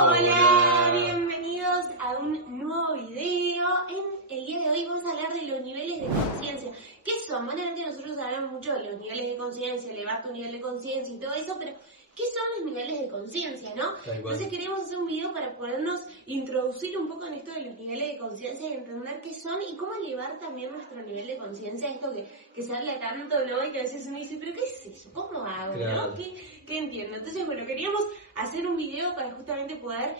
Hola, Hola. bienvenidos a un nuevo video. En el día de hoy vamos a hablar de los niveles de conciencia. ¿Qué son? Normalmente nosotros hablamos mucho de los niveles de conciencia, elevar tu nivel de conciencia y todo eso, pero ¿qué son los niveles de conciencia, no? Entonces queríamos hacer un video para podernos introducir un poco en esto de los niveles de conciencia y entender qué son y cómo elevar también nuestro nivel de conciencia, esto que se habla tanto, ¿no? Y que a veces uno dice, ¿pero qué es eso? ¿Cómo hago? Claro. ¿No? ¿Qué entiendo? Entonces, bueno, queríamos hacer un video para justamente poder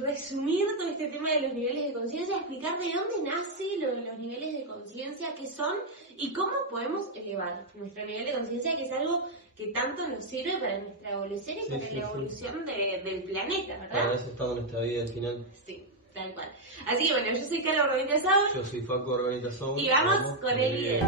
resumir todo este tema de los niveles de conciencia, explicar de dónde nace los niveles de conciencia, qué son y cómo podemos elevar nuestro nivel de conciencia, que es algo que tanto nos sirve para nuestra evolución y para la evolución del planeta, ¿verdad? Para eso estamos en esta vida al final. Sí, tal cual. Así que bueno, yo soy Carla Orgonita Saúl. Yo soy Facu Orgonita Saúl. Y vamos con el video.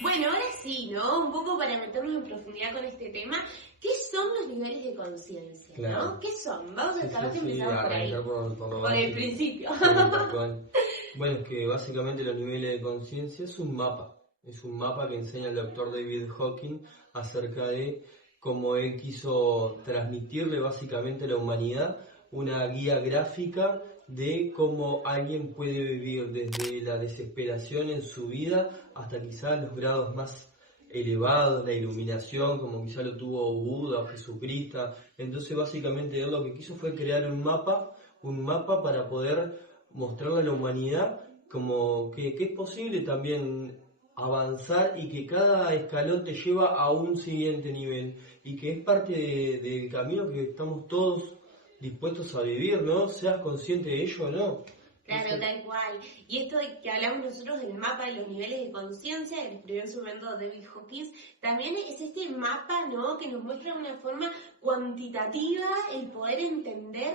Bueno, ahora sí, ¿no? Un poco para meternos en profundidad con este tema. ¿Qué son los niveles de conciencia? Claro. ¿No? ¿Qué son? Vamos a capaz que Sí, empezamos por ahí. Por el principio. Sí, tal cual. Bueno, es que básicamente los niveles de conciencia es un mapa. Es un mapa que enseña el doctor David Hawking acerca de cómo él quiso transmitirle básicamente a la humanidad una guía gráfica de cómo alguien puede vivir desde la desesperación en su vida hasta quizás los grados más elevados, la iluminación, como quizá lo tuvo Buda o Jesucristo. Entonces básicamente él lo que quiso fue crear un mapa para poder mostrarle a la humanidad como que es posible también avanzar y que cada escalón te lleva a un siguiente nivel y que es parte del camino que estamos todos dispuestos a vivir, ¿no? Seas consciente de ello o no. Claro, tal cual. Y esto de que hablamos nosotros del mapa de los niveles de conciencia, que lo escribió en su momento David Hawkins, también es este mapa, ¿no? Que nos muestra de una forma cuantitativa el poder entender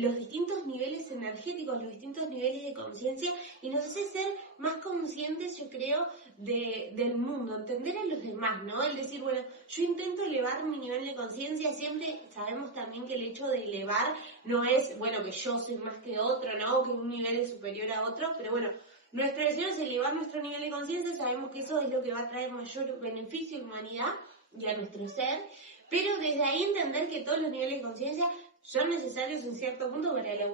los distintos niveles energéticos, los distintos niveles de conciencia y nos hace ser más conscientes, yo creo, del mundo, entender a los demás, ¿no? El decir, bueno, yo intento elevar mi nivel de conciencia, siempre sabemos también que el hecho de elevar no es, bueno, que yo soy más que otro, ¿no? Que un nivel es superior a otro, pero bueno, nuestro deseo es elevar nuestro nivel de conciencia, sabemos que eso es lo que va a traer mayor beneficio a la humanidad y a nuestro ser, pero desde ahí entender que todos los niveles de conciencia son necesarios en cierto punto para la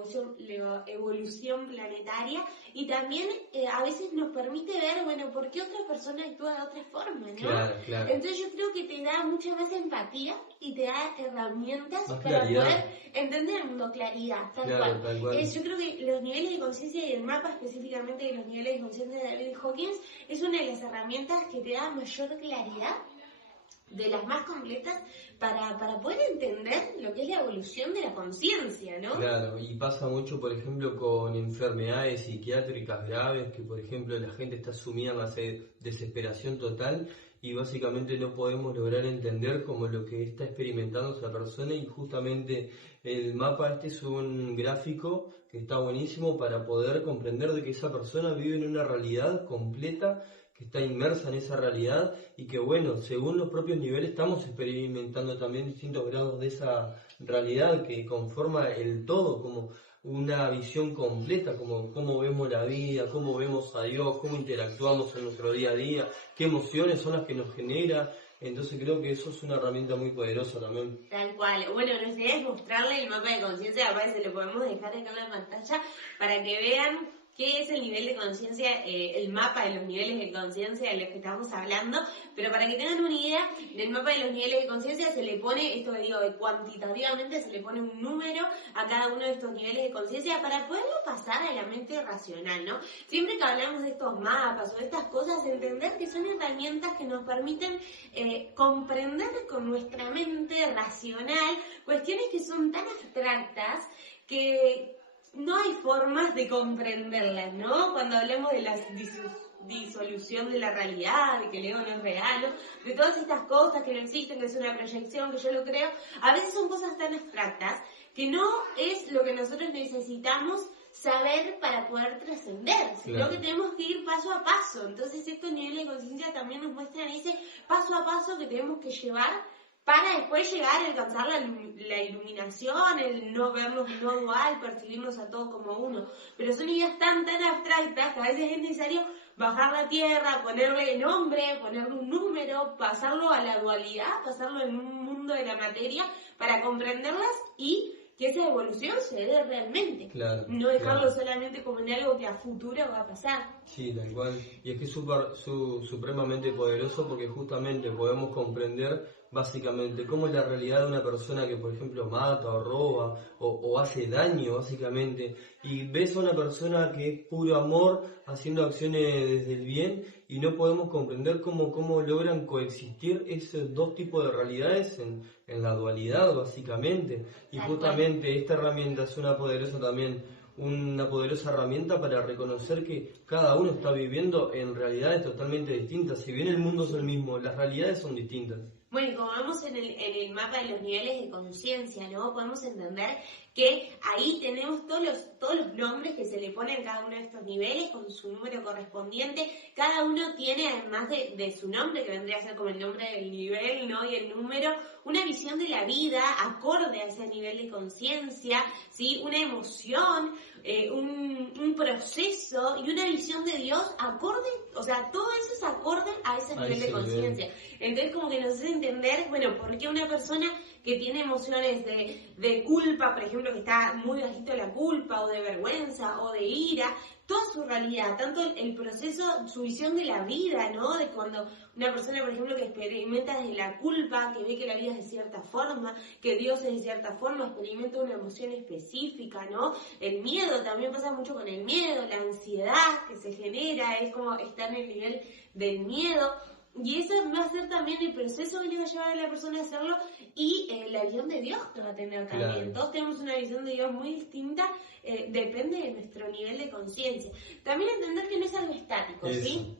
evolución planetaria y también a veces nos permite ver, bueno, por qué otra persona actúa de otra forma, ¿no? Claro. Entonces yo creo que te da mucha más empatía y te da herramientas más para claridad. poder entender el mundo, claridad, tal cual. Yo creo que los niveles de conciencia y el mapa específicamente de los niveles de conciencia de David Hawkins es una de las herramientas que te da mayor claridad, de las más completas, para poder entender lo que es la evolución de la conciencia, ¿no? Claro, y pasa mucho, por ejemplo, con enfermedades psiquiátricas graves, que por ejemplo la gente está sumida en la desesperación total y básicamente no podemos lograr entender como lo que está experimentando esa persona y justamente el mapa es un gráfico que está buenísimo para poder comprender de que esa persona vive en una realidad completa, que está inmersa en esa realidad y que bueno, según los propios niveles estamos experimentando también distintos grados de esa realidad que conforma el todo, como una visión completa, como cómo vemos la vida, cómo vemos a Dios, cómo interactuamos en nuestro día a día, qué emociones son las que nos genera. Entonces creo que eso es una herramienta muy poderosa también. Tal cual. Bueno, nuestra idea es mostrarle el mapa de conciencia, capaz se lo podemos dejar acá en la pantalla para que vean qué es el nivel de conciencia, el mapa de los niveles de conciencia de los que estamos hablando, pero para que tengan una idea del mapa de los niveles de conciencia se le pone, esto que digo, cuantitativamente se le pone un número a cada uno de estos niveles de conciencia para poderlo pasar a la mente racional, ¿no? Siempre que hablamos de estos mapas o de estas cosas, entender que son herramientas que nos permiten comprender con nuestra mente racional cuestiones que son tan abstractas que no hay formas de comprenderlas, ¿no? Cuando hablamos de la disolución de la realidad, de que el ego no es real, ¿no? De todas estas cosas que no existen, que es una proyección, que yo lo creo, a veces son cosas tan abstractas que no es lo que nosotros necesitamos saber para poder trascender, sino que tenemos que ir paso a paso. Entonces estos niveles de conciencia también nos muestran ese paso a paso que tenemos que llevar para después llegar a alcanzar la iluminación, el no vernos no dual, percibirnos a todos como uno. Pero son ideas tan abstractas que a veces es necesario bajar la tierra, ponerle nombre, ponerle un número, pasarlo a la dualidad, pasarlo en un mundo de la materia para comprenderlas y que esa evolución se dé realmente. Claro, No dejarlo claro. solamente como en algo que a futuro va a pasar. Sí, tal cual. Y es que es supremamente poderoso porque justamente podemos comprender básicamente cómo es la realidad de una persona que, por ejemplo, mata o roba o hace daño, básicamente. Y ves a una persona que es puro amor haciendo acciones desde el bien y no podemos comprender cómo logran coexistir esos dos tipos de realidades en la dualidad, básicamente. Y Tal cual. justamente esta herramienta es una poderosa herramienta para reconocer que cada uno está viviendo en realidades totalmente distintas. Si bien el mundo es el mismo, las realidades son distintas. Bueno, y como vemos en el mapa de los niveles de conciencia, ¿no? Podemos entender que ahí tenemos todos los nombres que se le ponen a cada uno de estos niveles con su número correspondiente. Cada uno tiene, además de su nombre, que vendría a ser como el nombre del nivel, ¿no? Y el número, una visión de la vida acorde a ese nivel de conciencia, ¿sí? Una emoción, un proceso y una visión de Dios acorde, o sea, todo eso es acorde a ese nivel de conciencia. Entonces como que nos hace entender, bueno, por qué una persona que tiene emociones de culpa, por ejemplo, que está muy bajito la culpa, o de vergüenza, o de ira, toda su realidad, tanto el proceso, su visión de la vida, ¿no? De cuando una persona, por ejemplo, que experimenta desde la culpa, que ve que la vida es de cierta forma, que Dios es de cierta forma, experimenta una emoción específica, ¿no? El miedo, también pasa mucho con el miedo, la ansiedad que se genera, es como estar en el nivel del miedo. Y eso va a ser también el proceso que le va a llevar a la persona a hacerlo y la visión de Dios que va a tener también. Claro. Todos tenemos una visión de Dios muy distinta, depende de nuestro nivel de conciencia. También entender que no es algo estático, eso. ¿Sí?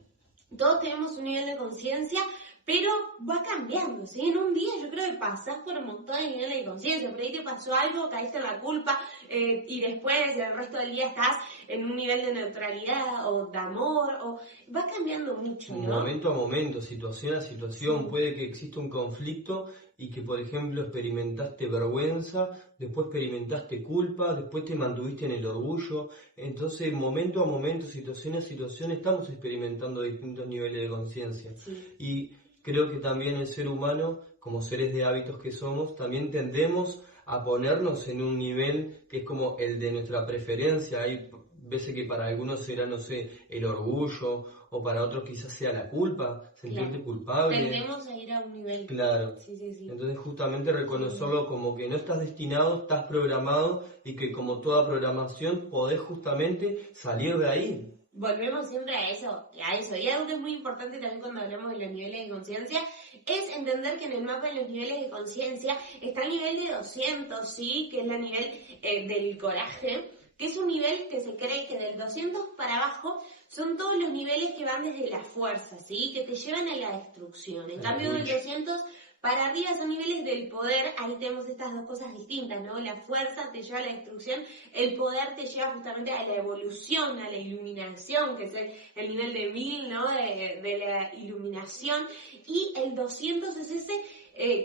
Todos tenemos un nivel de conciencia, pero va cambiando, ¿sí? En un día yo creo que pasás por un montón de niveles de conciencia, por ahí te pasó algo, caíste en la culpa, y después el resto del día estás en un nivel de neutralidad o de amor, o va cambiando mucho, ¿no? Momento a momento, situación a situación, sí. Puede que exista un conflicto y que, por ejemplo, experimentaste vergüenza, después experimentaste culpa, después te mantuviste en el orgullo. Entonces, momento a momento, situación a situación, estamos experimentando distintos niveles de conciencia. Sí. Y creo que también el ser humano, como seres de hábitos que somos, también tendemos a ponernos en un nivel que es como el de nuestra preferencia. Hay veces que para algunos será, no sé, el orgullo, o para otros quizás sea la culpa, sentirte culpable. Tendemos a ir a un nivel. Claro. Sí. Entonces justamente reconocerlo como que no estás destinado, estás programado y que como toda programación podés justamente salir de ahí. Volvemos siempre a eso. Y algo que es muy importante también cuando hablamos de los niveles de conciencia es entender que en el mapa de los niveles de conciencia está el nivel de 200, ¿sí? Que es el nivel del coraje, que es un nivel que se cree que del 200 para abajo son todos los niveles que van desde la fuerza, ¿sí? Que te llevan a la destrucción. En cambio, del 200 para arriba son niveles del poder. Ahí tenemos estas dos cosas distintas, ¿no? La fuerza te lleva a la destrucción, el poder te lleva justamente a la evolución, a la iluminación, que es el nivel de 1000, ¿no? De la iluminación. Y el 200 es ese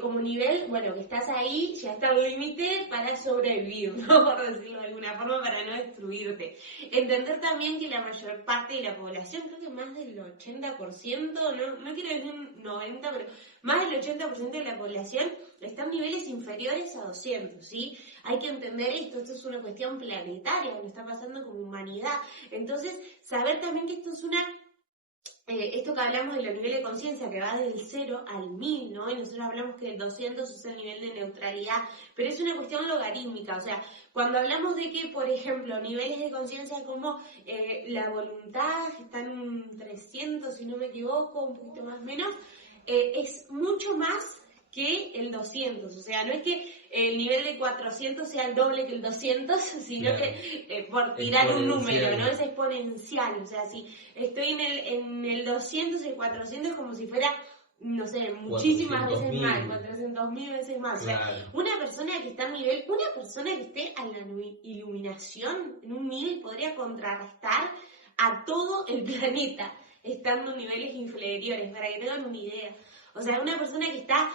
como nivel, bueno, que estás ahí, ya está al límite para sobrevivir, ¿no? Por decirlo de alguna forma, para no destruirte. Entender también que la mayor parte de la población, creo que más del 80%, no quiero decir un 90%, pero más del 80% de la población está en niveles inferiores a 200, ¿sí? Hay que entender esto es una cuestión planetaria, lo que está pasando como humanidad. Entonces, saber también que esto es esto que hablamos de los niveles de conciencia que va del 0 al 1000, ¿no? Y nosotros hablamos que el 200 es el nivel de neutralidad, pero es una cuestión logarítmica, o sea, cuando hablamos de que, por ejemplo, niveles de conciencia como la voluntad, que están en 300, si no me equivoco, un poquito más o menos, es mucho más que el 200, o sea, no es que el nivel de 400 sea el doble que el 200, sino que por tirar un número, ¿no? Es exponencial, o sea, si estoy en el 200, el 400 es como si fuera, no sé, muchísimas veces más, 400.000 veces más, claro. O sea, una persona que está a nivel, una persona que esté a la iluminación, en un 1000, podría contrarrestar a todo el planeta, estando en niveles inferiores, para que tengan una idea. O sea, una persona que está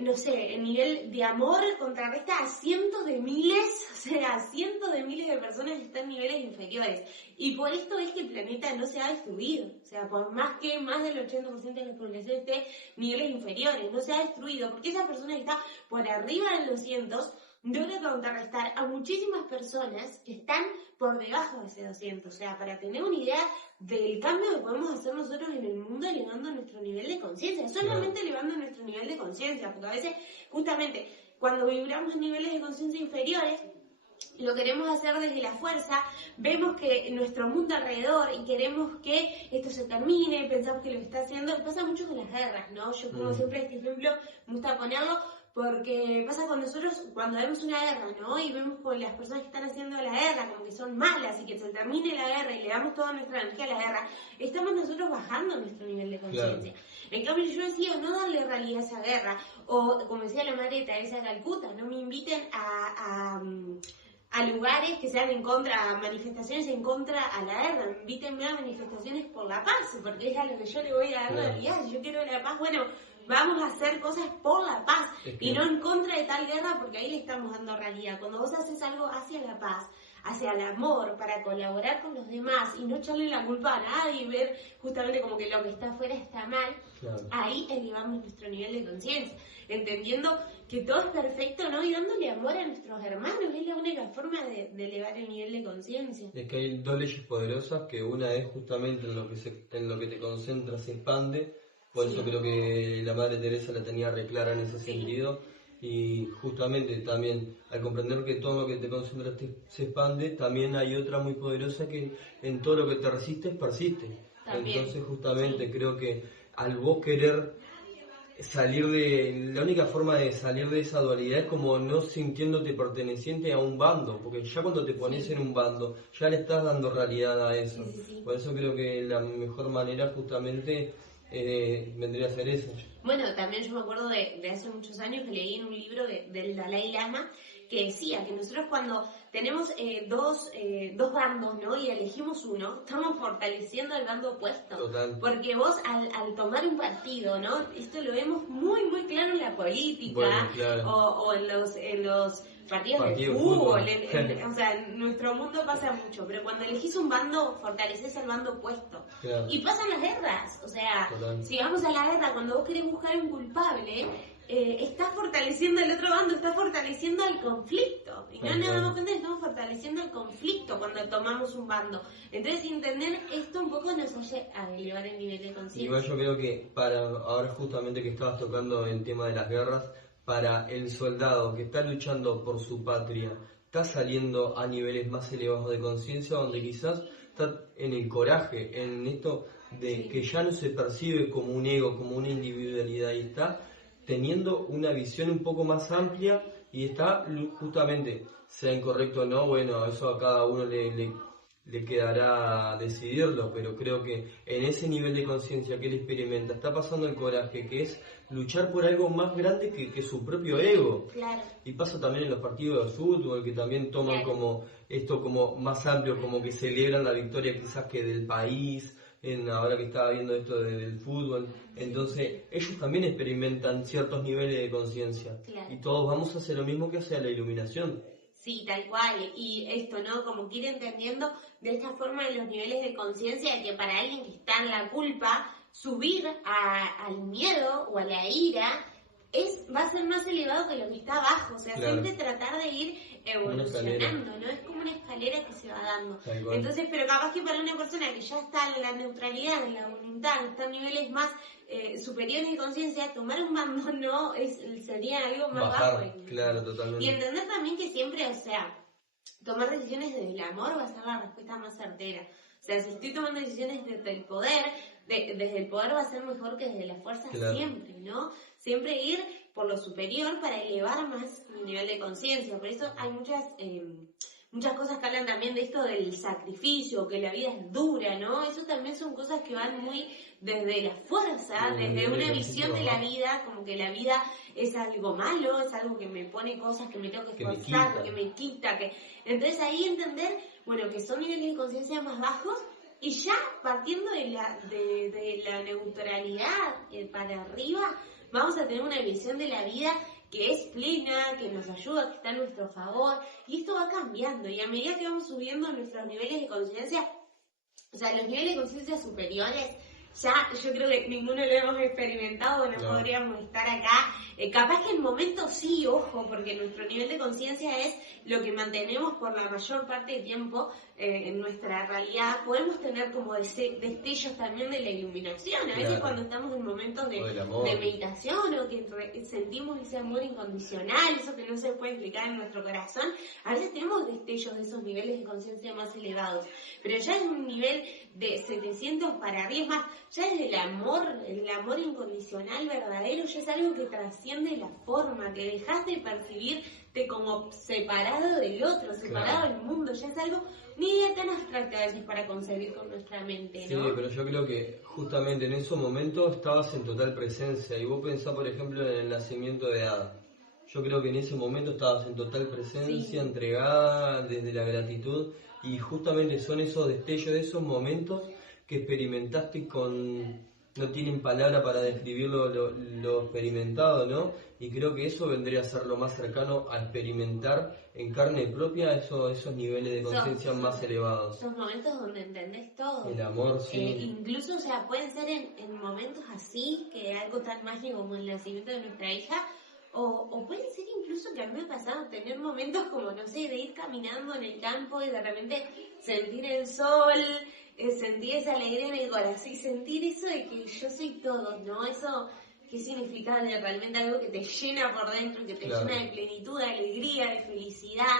no sé, el nivel de amor contrarresta a cientos de miles, o sea, cientos de miles de personas que están en niveles inferiores. Y por esto es que el planeta no se ha destruido. O sea, por más que más del 80% de la población esté en niveles inferiores, no se ha destruido, porque esa persona que está por arriba de los cientos logra contrarrestar a muchísimas personas que están por debajo de ese 200. O sea, para tener una idea del cambio que podemos hacer nosotros en el mundo elevando nuestro nivel de conciencia, solamente elevando nuestro nivel de conciencia, porque a veces, justamente, cuando vibramos en niveles de conciencia inferiores, lo queremos hacer desde la fuerza, vemos que nuestro mundo alrededor y queremos que esto se termine, pensamos que lo está haciendo, pasa mucho con las guerras, ¿no? Yo como siempre este ejemplo me gusta ponerlo, porque pasa con nosotros cuando vemos una guerra, ¿no? Y vemos con las personas que están haciendo la guerra como que son malas y que se termine la guerra y le damos toda nuestra energía a la guerra, estamos nosotros bajando nuestro nivel de conciencia. Claro. En cambio yo decía no darle realidad a esa guerra, o como decía la madre Teresa de Calcuta, no me inviten a lugares que sean en contra, a manifestaciones en contra a la guerra, invítenme a manifestaciones por la paz, porque es a lo que yo le voy a dar realidad. Si yo quiero la paz, bueno, vamos a hacer cosas por la paz y no en contra de tal guerra, porque ahí le estamos dando realidad. Cuando vos haces algo hacia la paz, hacia el amor, para colaborar con los demás y no echarle la culpa a nadie y ver justamente como que lo que está afuera está mal, claro, ahí elevamos nuestro nivel de conciencia, entendiendo que todo es perfecto, ¿no? Y dándole amor a nuestros hermanos, es la única forma de elevar el nivel de conciencia. Es que hay dos leyes poderosas, que una es justamente en lo que te concentras se expande, por eso creo que la Madre Teresa la tenía re clara en ese sentido, y justamente también al comprender que todo lo que te concentras se expande, también hay otra muy poderosa que en todo lo que te resistes persiste. También. Entonces justamente creo que al vos querer la única forma de salir de esa dualidad es como no sintiéndote perteneciente a un bando, porque ya cuando te pones en un bando ya le estás dando realidad a eso. Por eso creo que la mejor manera justamente vendría a ser eso. Bueno, también yo me acuerdo de hace muchos años que leí en un libro del Dalai Lama que decía que nosotros cuando tenemos dos bandos, ¿no? Y elegimos uno, estamos fortaleciendo el bando opuesto. Total. Porque vos al tomar un partido, ¿no? Esto lo vemos muy, muy claro en la política, bueno, claro, o en los partidos de fútbol. O sea, en nuestro mundo pasa mucho, pero cuando elegís un bando, fortaleces el bando opuesto. Claro. Y pasan las guerras, o sea, total, si vamos a la guerra, cuando vos querés buscar un culpable, estás fortaleciendo el otro bando, estás fortaleciendo el conflicto. Y no nos damos cuenta que estamos fortaleciendo el conflicto cuando tomamos un bando. Entonces, entender esto un poco nos hace a elevar el nivel de conciencia. Igual yo creo que ahora justamente que estabas tocando el tema de las guerras, para el soldado que está luchando por su patria, está saliendo a niveles más elevados de conciencia, donde quizás está en el coraje, en esto de que ya no se percibe como un ego, como una individualidad, y está teniendo una visión un poco más amplia y está justamente, sea incorrecto o no, bueno, eso a cada uno le quedará decidirlo, pero creo que en ese nivel de conciencia que él experimenta, está pasando el coraje, que es luchar por algo más grande que su propio ego. Claro. Y pasa también en los partidos de fútbol, que también toman como esto como más amplio, como que celebran la victoria quizás que del país, ahora que estaba viendo esto del fútbol. Entonces ellos también experimentan ciertos niveles de conciencia. Claro. Y todos vamos a hacer lo mismo que hacia la iluminación. Sí, tal cual. Y esto, ¿no? Como que ir entendiendo de esta forma los niveles de conciencia, que para alguien que está en la culpa, subir al miedo o a la ira va a ser más elevado que lo que está abajo. O sea, claro, siempre tratar de ir evolucionando, ¿no? Es como una escalera que se va dando. Entonces, pero capaz que para una persona que ya está en la neutralidad, en la voluntad, está en niveles más superiores de conciencia, tomar un bando no sería algo más bajo. Claro, totalmente. Y entender también que siempre, o sea, tomar decisiones desde el amor va a ser la respuesta más certera. O sea, si estoy tomando decisiones desde el poder, desde el poder va a ser mejor que desde la fuerza, claro, siempre, ¿no? Siempre ir por lo superior para elevar más mi nivel de conciencia. Por eso hay muchas cosas que hablan también de esto del sacrificio, que la vida es dura, ¿no? Eso también son cosas que van muy desde la fuerza, desde una visión de la vida, como que la vida es algo malo, es algo que me pone cosas que me tengo que esforzar, que me quita, Entonces ahí entender, bueno, que son niveles de conciencia más bajos, y ya partiendo de la neutralidad para arriba, vamos a tener una visión de la vida que es plena, que nos ayuda, que está a nuestro favor, y esto va cambiando, y a medida que vamos subiendo nuestros niveles de conciencia, o sea, los niveles de conciencia superiores, ya yo creo que ninguno lo hemos experimentado, no podríamos estar acá. Capaz que en momentos sí, ojo, porque nuestro nivel de conciencia es lo que mantenemos por la mayor parte del tiempo en nuestra realidad. Podemos tener como destellos también de la iluminación. A veces cuando estamos en momentos de meditación o que sentimos ese amor incondicional, eso que no se puede explicar en nuestro corazón, a veces tenemos destellos de esos niveles de conciencia más elevados. Pero ya es un nivel de 700 para arriba, es más, ya es el amor incondicional verdadero, ya es algo que trasciende la forma, que dejas de percibirte como separado del otro, separado del mundo, ya es algo ni idea tan abstracta a veces para concebir con nuestra mente, ¿no? Sí, pero yo creo que justamente en esos momentos estabas en total presencia, y vos pensás, por ejemplo, en el nacimiento de Ada. Yo creo que en ese momento estabas en total presencia, entregada desde la gratitud, y justamente son esos destellos, esos momentos que experimentaste no tienen palabra para describir lo experimentado, ¿no? Y creo que eso vendría a ser lo más cercano a experimentar en carne propia esos niveles de conciencia más elevados. Son momentos donde entendés todo. El amor, sí. Incluso, o sea, pueden ser en momentos así, que algo tan mágico como el nacimiento de nuestra hija, o puede ser incluso que a mí me ha pasado tener momentos como, no sé, de ir caminando en el campo y de repente sentir el sol, sentir esa alegría en el corazón y sentir eso de que yo soy todo, ¿no? Eso que significa realmente algo que te llena por dentro, que te llena de plenitud, de alegría, de felicidad.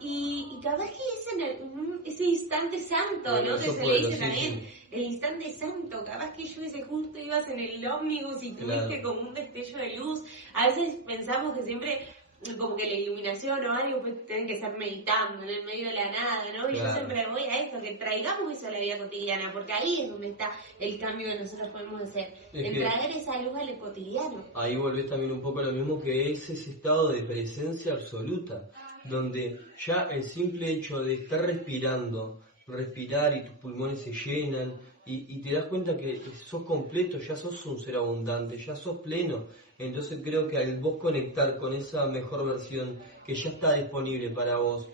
Y capaz que es en ese instante santo, ¿no? Que se le dice también, el instante santo. Capaz que yo ese justo ibas en el ómnibus y tuviste como un destello de luz. A veces pensamos que siempre, como que la iluminación o algo, pues tienen que estar meditando en el medio de la nada, ¿no? Y yo siempre voy a esto, que traigamos eso a la vida cotidiana, porque ahí es donde está el cambio que nosotros podemos hacer, en traer esa luz al cotidiano. Ahí volvés también un poco a lo mismo, que es ese estado de presencia absoluta, donde ya el simple hecho de estar respirar y tus pulmones se llenan y te das cuenta que sos completo, ya sos un ser abundante, ya sos pleno. Entonces creo que al vos conectar con esa mejor versión que ya está disponible para vos,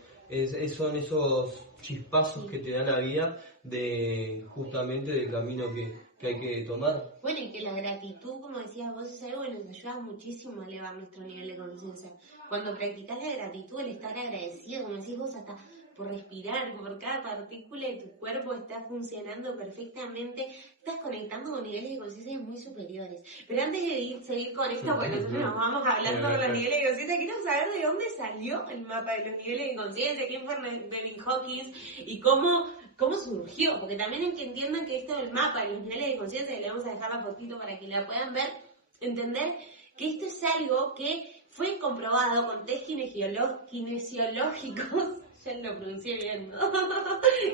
son esos chispazos que te da la vida justamente del camino que hay que tomar. Bueno, y que la gratitud, como decías vos, es algo que nos ayuda muchísimo a elevar nuestro nivel de conciencia. Cuando practicás la gratitud, el estar agradecido, como decís vos, hasta por respirar, por cada partícula de tu cuerpo está funcionando perfectamente, estás conectando con niveles de conciencia muy superiores. Pero antes de seguir con esto, porque nosotros nos vamos hablando de los niveles de conciencia, quiero saber de dónde salió el mapa de los niveles de conciencia, quién fue David Hawkins y cómo surgió, porque también es que entiendan que esto del mapa de los niveles de conciencia, y le vamos a dejar la fotito para que la puedan ver, entender que esto es algo que fue comprobado con test kinesiológicos, ya lo pronuncié bien, ¿no?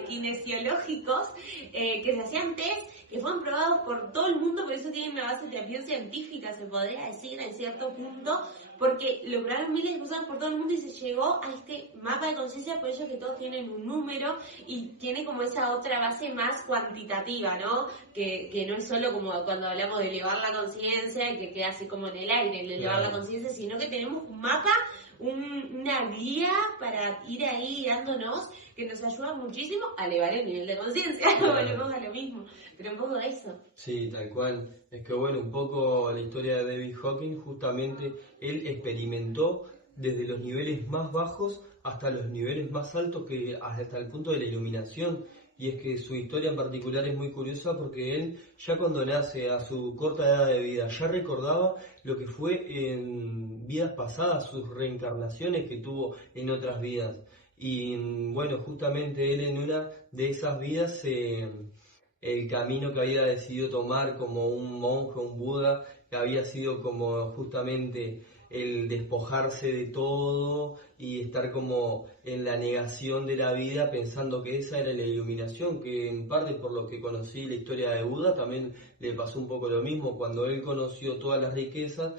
Kinesiológicos, que se hacían test, que fueron probados por todo el mundo, por eso tienen una base también científica, se podría decir, en cierto punto, porque lo probaron miles de personas por todo el mundo y se llegó a este mapa de conciencia, por eso que todos tienen un número y tiene como esa otra base más cuantitativa, ¿no? Que no es solo como cuando hablamos de elevar la conciencia, que queda así como en el aire, el elevar la conciencia, sino que tenemos un mapa, una guía para ir ahí dándonos, que nos ayuda muchísimo a elevar el nivel de conciencia. Volvemos a lo mismo, pero un poco de eso. Sí, tal cual. Es que bueno, un poco la historia de David Hawkins, justamente él experimentó desde los niveles más bajos hasta los niveles más altos, que hasta el punto de la iluminación. Y es que su historia en particular es muy curiosa porque él, ya cuando nace, a su corta edad de vida, ya recordaba lo que fue en vidas pasadas, sus reencarnaciones que tuvo en otras vidas. Y bueno, justamente él en una de esas vidas, el camino que había decidido tomar como un monje, un Buda, que había sido como justamente el despojarse de todo y estar como en la negación de la vida, pensando que esa era la iluminación, que en parte por lo que conocí la historia de Buda también le pasó un poco lo mismo. Cuando él conoció todas las riquezas,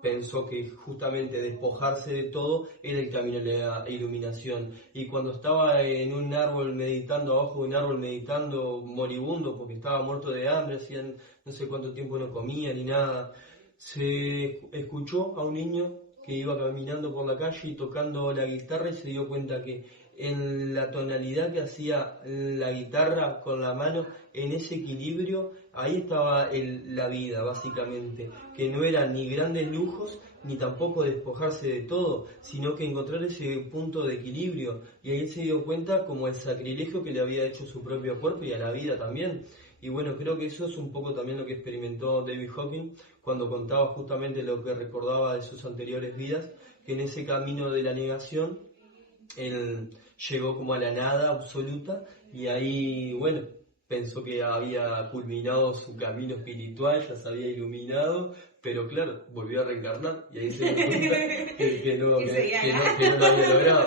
pensó que justamente despojarse de todo era el camino de la iluminación. Y cuando estaba en un árbol meditando, abajo de un árbol meditando, moribundo porque estaba muerto de hambre, hacían no sé cuánto tiempo no comía ni nada, se escuchó a un niño que iba caminando por la calle y tocando la guitarra y se dio cuenta que en la tonalidad que hacía la guitarra con la mano, en ese equilibrio, ahí estaba la vida, básicamente, que no eran ni grandes lujos, ni tampoco despojarse de todo, sino que encontrar ese punto de equilibrio, y ahí se dio cuenta como el sacrilegio que le había hecho su propio cuerpo y a la vida también. Y bueno, creo que eso es un poco también lo que experimentó David Hawking cuando contaba justamente lo que recordaba de sus anteriores vidas, que en ese camino de la negación, él llegó como a la nada absoluta y ahí, bueno, pensó que había culminado su camino espiritual, ya se había iluminado, pero claro, volvió a reencarnar y ahí se dio cuenta que no lo había logrado.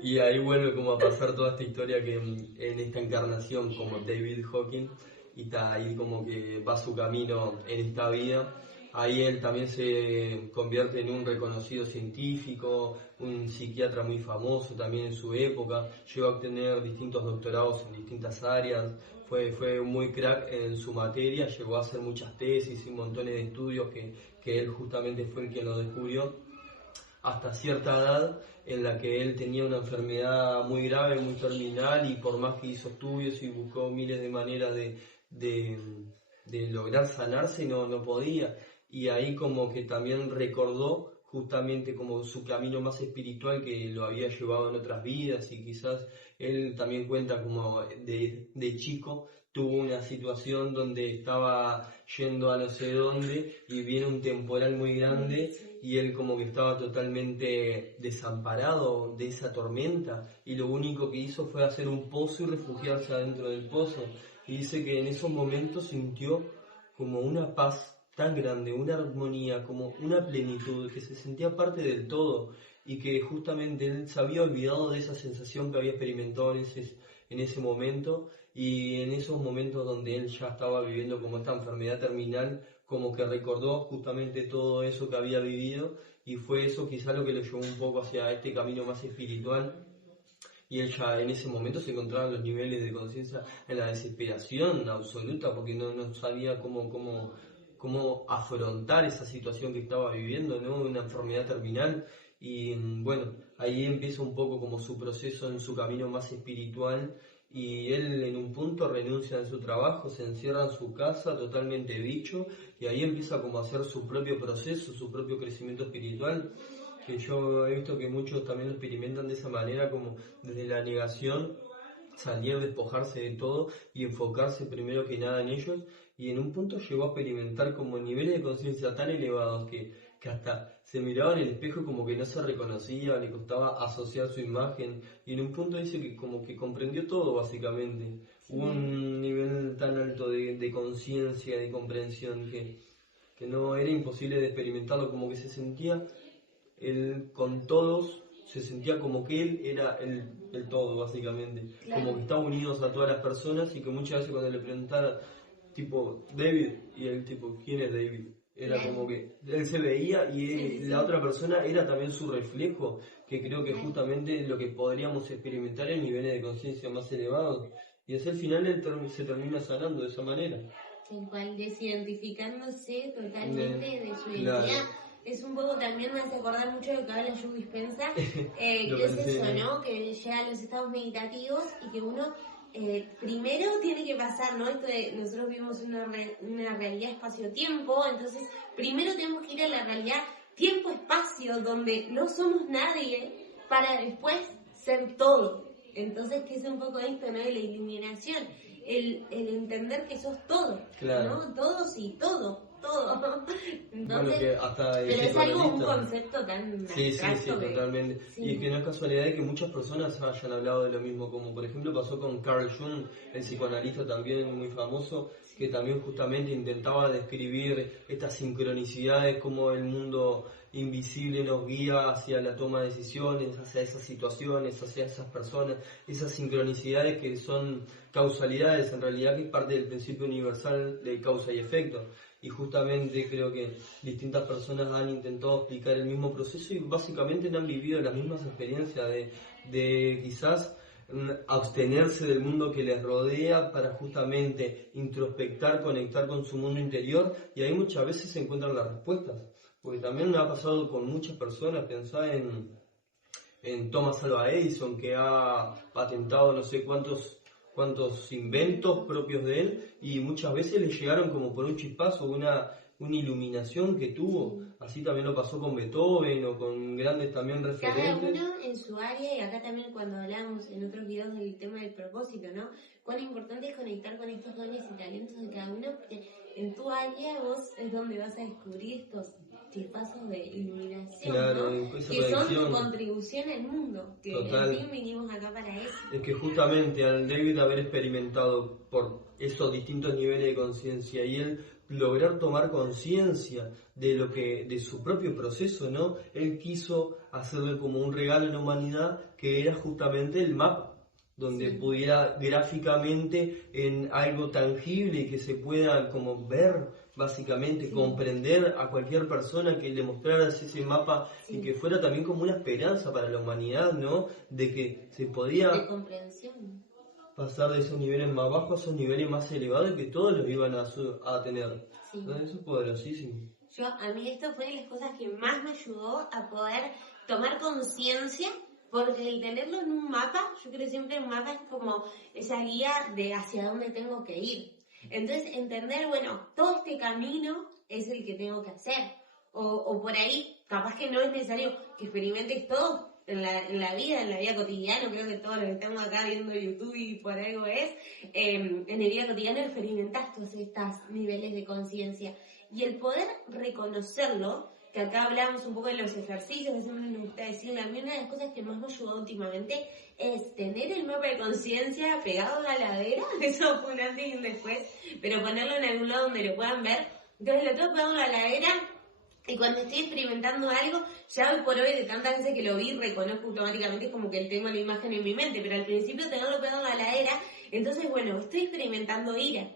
Y ahí vuelve como a pasar toda esta historia que en esta encarnación como David Hawking, y está ahí como que va su camino en esta vida. Ahí él también se convierte en un reconocido científico, un psiquiatra muy famoso también en su época, llegó a obtener distintos doctorados en distintas áreas, fue muy crack en su materia, llegó a hacer muchas tesis y montones de estudios que él justamente fue el quien lo descubrió, hasta cierta edad en la que él tenía una enfermedad muy grave, muy terminal, y por más que hizo estudios y buscó miles de maneras de lograr sanarse, no podía. Y ahí como que también recordó justamente como su camino más espiritual que lo había llevado en otras vidas, y quizás él también cuenta como de chico tuvo una situación donde estaba yendo a no sé dónde y viene un temporal muy grande y él como que estaba totalmente desamparado de esa tormenta y lo único que hizo fue hacer un pozo y refugiarse adentro del pozo, y dice que en esos momentos sintió como una paz tan grande, una armonía, como una plenitud, que se sentía parte del todo y que justamente él se había olvidado de esa sensación que había experimentado en ese momento, y en esos momentos donde él ya estaba viviendo como esta enfermedad terminal, como que recordó justamente todo eso que había vivido, y fue eso quizá lo que lo llevó un poco hacia este camino más espiritual. Y él ya en ese momento se encontraba en los niveles de conciencia, en la desesperación absoluta, porque no sabía cómo afrontar esa situación que estaba viviendo, ¿no? Una enfermedad terminal. Y bueno, ahí empieza un poco como su proceso en su camino más espiritual, y él en un punto renuncia a su trabajo, se encierra en su casa totalmente bicho, y ahí empieza como a hacer su propio proceso, su propio crecimiento espiritual, que yo he visto que muchos también lo experimentan de esa manera, como desde la negación, salir, despojarse de todo y enfocarse primero que nada en ellos, y en un punto llegó a experimentar como niveles de conciencia tan elevados que hasta se miraba en el espejo y como que no se reconocía, le costaba asociar su imagen, y en un punto dice que como que comprendió todo básicamente. Sí. Hubo un nivel tan alto de conciencia, de comprensión, que no era imposible de experimentarlo, como que se sentía él con todos, se sentía como que él era el todo, básicamente. Claro. Como que estaban unidos a todas las personas, y que muchas veces cuando le preguntara, tipo, David, y él tipo, ¿quién es David? Era como que él se veía y la otra persona era también su reflejo, que creo que justamente lo que podríamos experimentar en niveles de conciencia más elevados. Y así al final él se termina sanando de esa manera. El cual desidentificándose totalmente de su identidad. Claro. Es un poco, también me hace acordar mucho de lo que habla Joe Dispenza, que es eso, ¿no? Que llega a los estados meditativos y que uno primero tiene que pasar, ¿no? Esto de nosotros vivimos una realidad espacio-tiempo, entonces primero tenemos que ir a la realidad tiempo-espacio, donde no somos nadie, para después ser todo. Entonces, que es un poco esto, ¿no? De la iluminación, el entender que sos todo, claro, ¿no? Todos y todo. Entonces, bueno, que hasta pero es algo, un concepto tan sí, totalmente. Sí. Y es que no es casualidad de que muchas personas hayan hablado de lo mismo, como por ejemplo pasó con Carl Jung, el psicoanalista también muy famoso, que también justamente intentaba describir estas sincronicidades, como el mundo invisible nos guía hacia la toma de decisiones, hacia esas situaciones, hacia esas personas, esas sincronicidades que son causalidades, en realidad que es parte del principio universal de causa y efecto. Y justamente creo que distintas personas han intentado explicar el mismo proceso y básicamente no han vivido las mismas experiencias de quizás abstenerse del mundo que les rodea para justamente introspectar, conectar con su mundo interior, y ahí muchas veces se encuentran las respuestas. Porque también me ha pasado con muchas personas, pensá en Thomas Alva Edison, que ha patentado no sé cuántos inventos propios de él, y muchas veces le llegaron como por un chispazo, una iluminación que tuvo. Así también lo pasó con Beethoven o con grandes también referentes. Cada uno en su área, y acá también cuando hablamos en otros videos del tema del propósito, ¿no? Cuán importante es conectar con estos dones y talentos de cada uno, porque en tu área vos es donde vas a descubrir estos chispazos de iluminación, claro, ¿no? Que son tu contribución al mundo, que total. En fin vinimos acá para eso. Es que justamente al David haber experimentado por esos distintos niveles de conciencia y él lograr tomar conciencia de su propio proceso, ¿no? Él quiso hacerle como un regalo a la humanidad, que era justamente el mapa, donde pudiera gráficamente en algo tangible y que se pueda como ver, básicamente comprender a cualquier persona, que le mostraras ese mapa y que fuera también como una esperanza para la humanidad, ¿no? De que se podía de comprensión, pasar de esos niveles más bajos a esos niveles más elevados, y que todos los iban a tener. Entonces, eso es poderosísimo. A mí esto fue de las cosas que más me ayudó a poder tomar conciencia, porque el tenerlo en un mapa, yo creo siempre un mapa es como esa guía de hacia dónde tengo que ir. Entonces, entender, bueno, todo este camino es el que tengo que hacer. O por ahí, capaz que no es necesario que experimentes todo en la vida cotidiana. Creo que todos los que estamos acá viendo YouTube y por algo en el vida cotidiano experimentas todos estos niveles de conciencia. Y el poder reconocerlo, que acá hablamos un poco de los ejercicios, que siempre me gusta decirle, a mí una de las cosas que más me ayudó últimamente es tener el mapa de conciencia pegado a la ladera, eso fue un antes y un después, pero ponerlo en algún lado donde lo puedan ver. Entonces lo tengo pegado a la ladera, y cuando estoy experimentando algo, ya hoy por hoy, de tantas veces que lo vi, reconozco automáticamente, es como que tengo la imagen en mi mente, pero al principio tenerlo pegado a la ladera, entonces bueno, estoy experimentando ira.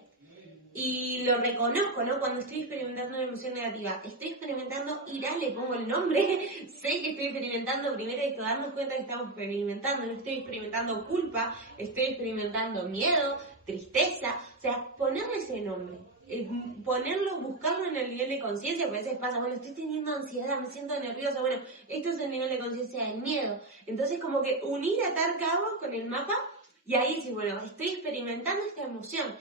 Y lo reconozco, ¿no? Cuando estoy experimentando una emoción negativa, estoy experimentando ira, le pongo el nombre, sé que estoy experimentando, primero hay que darnos cuenta que estamos experimentando, no estoy experimentando culpa, estoy experimentando miedo, tristeza, o sea, ponerle ese nombre, ponerlo, buscarlo en el nivel de conciencia, porque a veces pasa, bueno, estoy teniendo ansiedad, me siento nerviosa, bueno, esto es el nivel de conciencia del miedo, entonces como que unir, atar cabos con el mapa, y ahí decir, bueno, estoy experimentando esta emoción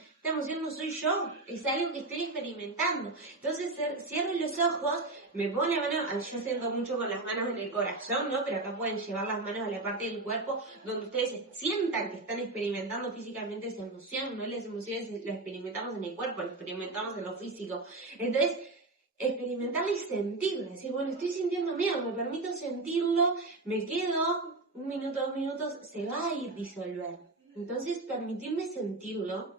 no soy yo, es algo que estoy experimentando. Entonces cierro los ojos, me pongo la mano, yo siento mucho con las manos en el corazón, ¿no? Pero acá pueden llevar las manos a la parte del cuerpo donde ustedes sientan que están experimentando físicamente esa emoción, ¿no? Las emociones las experimentamos en el cuerpo, las experimentamos en lo físico. Entonces, experimentarla y sentirla, decir, bueno, estoy sintiendo miedo, me permito sentirlo, me quedo 1 minuto, 2 minutos, se va a ir disolver. Entonces, permitirme sentirlo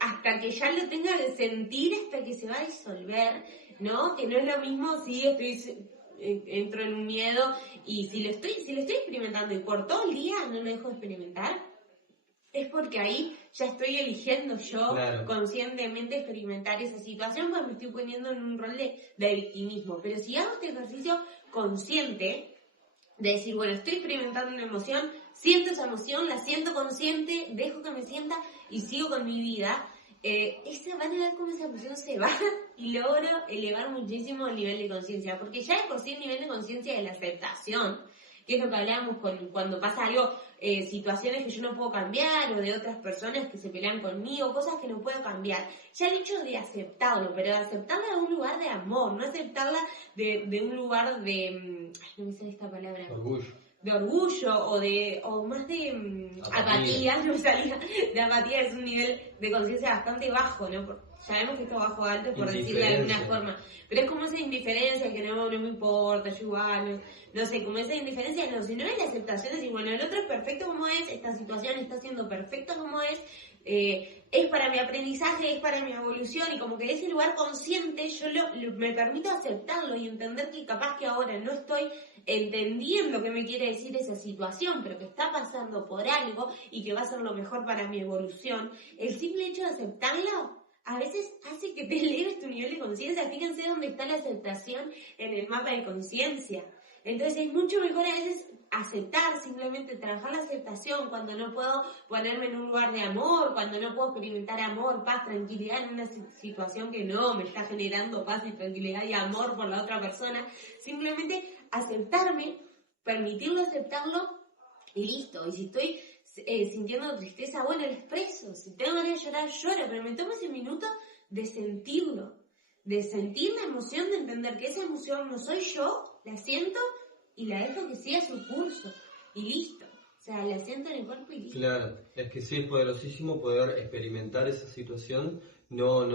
hasta que ya lo tenga que sentir, hasta que se va a disolver, ¿no? Que no es lo mismo si entro en un miedo y si lo estoy experimentando y por todo el día no lo dejo de experimentar, es porque ahí ya estoy eligiendo yo conscientemente experimentar esa situación, porque me estoy poniendo en un rol de victimismo. Pero si hago este ejercicio consciente, de decir, bueno, estoy experimentando una emoción, siento esa emoción, la siento consciente, dejo que me sienta y sigo con mi vida, van a ver cómo esa emoción se va y logro elevar muchísimo el nivel de conciencia, porque ya de por sí el nivel de conciencia de la aceptación, que es lo que hablábamos cuando pasa algo, situaciones que yo no puedo cambiar, o de otras personas que se pelean conmigo, cosas que no puedo cambiar. Ya el hecho de aceptarlo, pero de aceptarla de un lugar de amor, no aceptarla de un lugar de... no me sale esta palabra. Orgullo. De orgullo, o más de apatía, no me salía. De apatía es un nivel de conciencia bastante bajo, ¿no? Sabemos que esto es bajo alto, por decirlo de alguna forma. Pero es como esa indiferencia que no me importa, yo igual, no sé, como esa indiferencia, no, sino es la aceptación de decir, bueno, el otro es perfecto como es, esta situación está siendo perfecta como es para mi aprendizaje, es para mi evolución, y como que de ese lugar consciente yo me permito aceptarlo y entender que capaz que ahora no estoy entendiendo qué me quiere decir esa situación, pero que está pasando por algo y que va a ser lo mejor para mi evolución. El simple hecho de aceptarlo a veces hace que te eleves tu nivel de conciencia. Fíjense dónde está la aceptación en el mapa de conciencia. Entonces es mucho mejor a veces aceptar, simplemente trabajar la aceptación, cuando no puedo ponerme en un lugar de amor, cuando no puedo experimentar amor, paz, tranquilidad en una situación que no me está generando paz y tranquilidad y amor por la otra persona, simplemente aceptarme, permitirlo, aceptarlo y listo. Y si estoy sintiendo tristeza, bueno, lo expreso. Si tengo ganas de llorar, lloro, pero me tomo ese minuto de sentirlo, de sentir la emoción, de entender que esa emoción no soy yo, la siento y la dejo que siga su curso. Y listo. O sea, la siento en el cuerpo y listo. Claro, es que sí es poderosísimo poder experimentar esa situación, no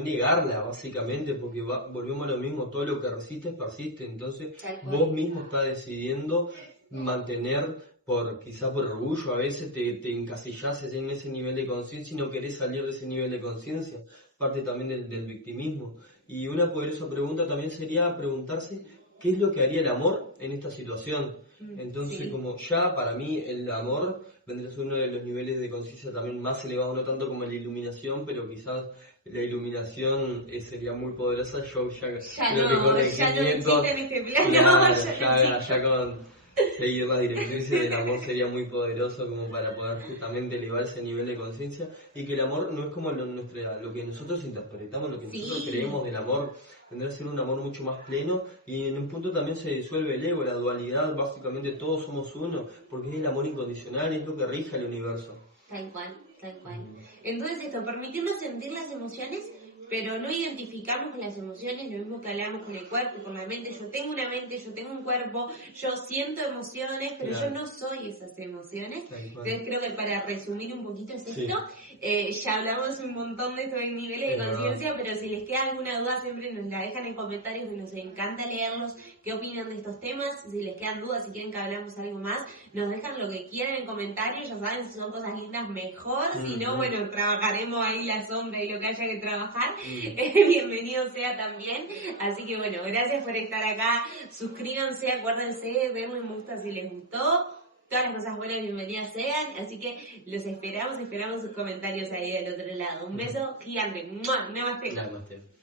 negarla básicamente, porque volvemos a lo mismo, todo lo que resiste persiste, entonces vos mismo estás decidiendo mantener, quizá por orgullo, a veces te encasillás en ese nivel de conciencia y no querés salir de ese nivel de conciencia, parte también del victimismo. Y una poderosa pregunta también sería preguntarse, ¿qué es lo que haría el amor en esta situación? Entonces, Sí. como ya para mí el amor vendría a ser uno de los niveles de conciencia también más elevados, no tanto como la iluminación, pero quizás la iluminación sería muy poderosa. Yo ya creo que con el Ya no existe en este plano. claro, ya con seguir las directrices del amor sería muy poderoso como para poder justamente elevar ese nivel de conciencia, y que el amor no es como lo que nosotros interpretamos, lo que nosotros creemos del amor. Tendrá que ser un amor mucho más pleno, y en un punto también se disuelve el ego, la dualidad, básicamente todos somos uno, porque es el amor incondicional, es lo que rige el universo. Tal cual, tal cual. Entonces esto, permitirnos sentir las emociones, pero no identificarnos con las emociones, lo mismo que hablamos con el cuerpo, con la mente. Yo tengo una mente, yo tengo un cuerpo, yo siento emociones, pero yo no soy esas emociones. Entonces creo que para resumir un poquito es esto. Ya hablamos un montón de estos niveles de conciencia, pero si les queda alguna duda siempre nos la dejan en comentarios, que nos encanta leerlos, qué opinan de estos temas. Si les quedan dudas, si quieren que hablamos algo más, nos dejan lo que quieran en comentarios. Ya saben, si son cosas lindas, mejor. Si no, bueno, trabajaremos ahí la sombra y lo que haya que trabajar. Bienvenido sea también. Así que bueno, gracias por estar acá. Suscríbanse, acuérdense, denle me gusta si les gustó. Todas las cosas buenas bienvenidas sean. Así que los esperamos sus comentarios ahí del otro lado. Un beso gigante. ¡Mua! Namaste. Namaste.